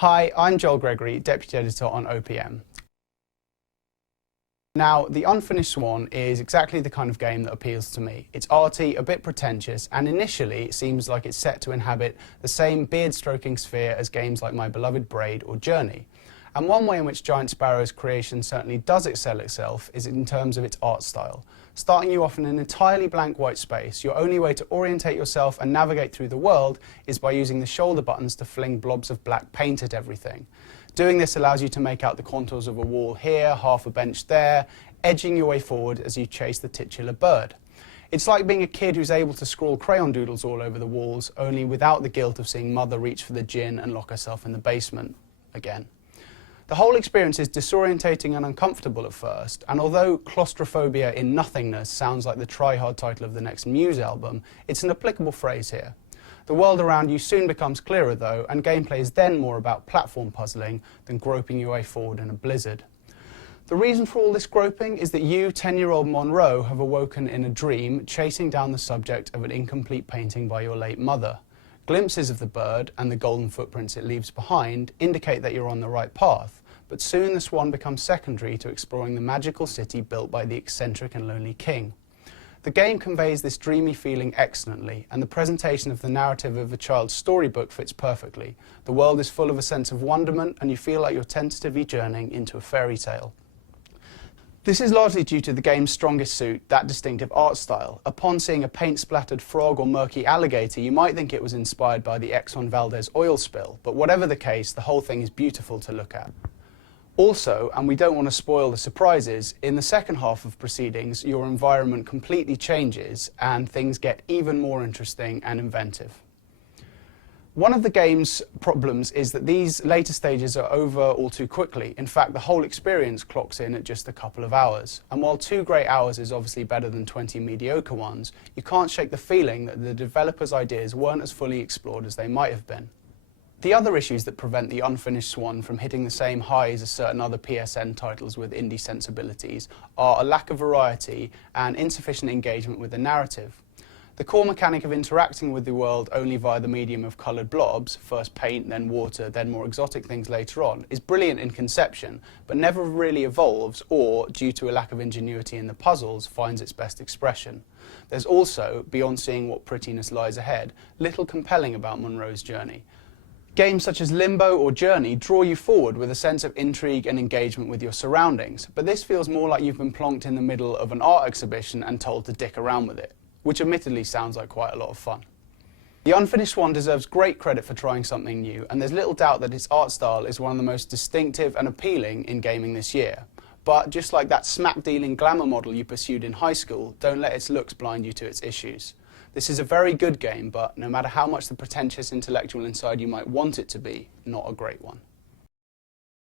Hi, I'm Joel Gregory, Deputy Editor on OPM. Now, The Unfinished Swan is exactly the kind of game that appeals to me. It's arty, a bit pretentious, and initially it seems like it's set to inhabit the same beard-stroking sphere as games like my beloved Braid or Journey. And one way in which Giant Sparrow's creation certainly does excel itself is in terms of its art style. Starting you off in an entirely blank white space, your only way to orientate yourself and navigate through the world is by using the shoulder buttons to fling blobs of black paint at everything. Doing this allows you to make out the contours of a wall here, half a bench there, edging your way forward as you chase the titular bird. It's like being a kid who's able to scrawl crayon doodles all over the walls, only without the guilt of seeing mother reach for the gin and lock herself in the basement again. The whole experience is disorientating and uncomfortable at first, and although claustrophobia in nothingness sounds like the try-hard title of the next Muse album, it's an applicable phrase here. The world around you soon becomes clearer though, and gameplay is then more about platform puzzling than groping your way forward in a blizzard. The reason for all this groping is that you, 10-year-old Monroe, have awoken in a dream chasing down the subject of an incomplete painting by your late mother. Glimpses of the bird and the golden footprints it leaves behind indicate that you're on the right path, but soon the swan becomes secondary to exploring the magical city built by the eccentric and lonely king. The game conveys this dreamy feeling excellently, and the presentation of the narrative of a child's storybook fits perfectly. The world is full of a sense of wonderment, and you feel like you're tentatively journeying into a fairy tale. This is largely due to the game's strongest suit, that distinctive art style. Upon seeing a paint-splattered frog or murky alligator, you might think it was inspired by the Exxon Valdez oil spill, but whatever the case, the whole thing is beautiful to look at. Also, and we don't want to spoil the surprises, in the second half of proceedings, your environment completely changes and things get even more interesting and inventive. One of the game's problems is that these later stages are over all too quickly. In fact, the whole experience clocks in at just a couple of hours. And while 2 great hours is obviously better than 20 mediocre ones, you can't shake the feeling that the developers' ideas weren't as fully explored as they might have been. The other issues that prevent The Unfinished Swan from hitting the same highs as certain other PSN titles with indie sensibilities are a lack of variety and insufficient engagement with the narrative. The core mechanic of interacting with the world only via the medium of coloured blobs, first paint, then water, then more exotic things later on, is brilliant in conception, but never really evolves or, due to a lack of ingenuity in the puzzles, finds its best expression. There's also, beyond seeing what prettiness lies ahead, little compelling about Monroe's journey. Games such as Limbo or Journey draw you forward with a sense of intrigue and engagement with your surroundings, but this feels more like you've been plonked in the middle of an art exhibition and told to dick around with it, which admittedly sounds like quite a lot of fun. The Unfinished Swan deserves great credit for trying something new, and there's little doubt that its art style is one of the most distinctive and appealing in gaming this year. But just like that smack-dealing glamour model you pursued in high school, don't let its looks blind you to its issues. This is a very good game, but no matter how much the pretentious intellectual inside you might want it to be, not a great one.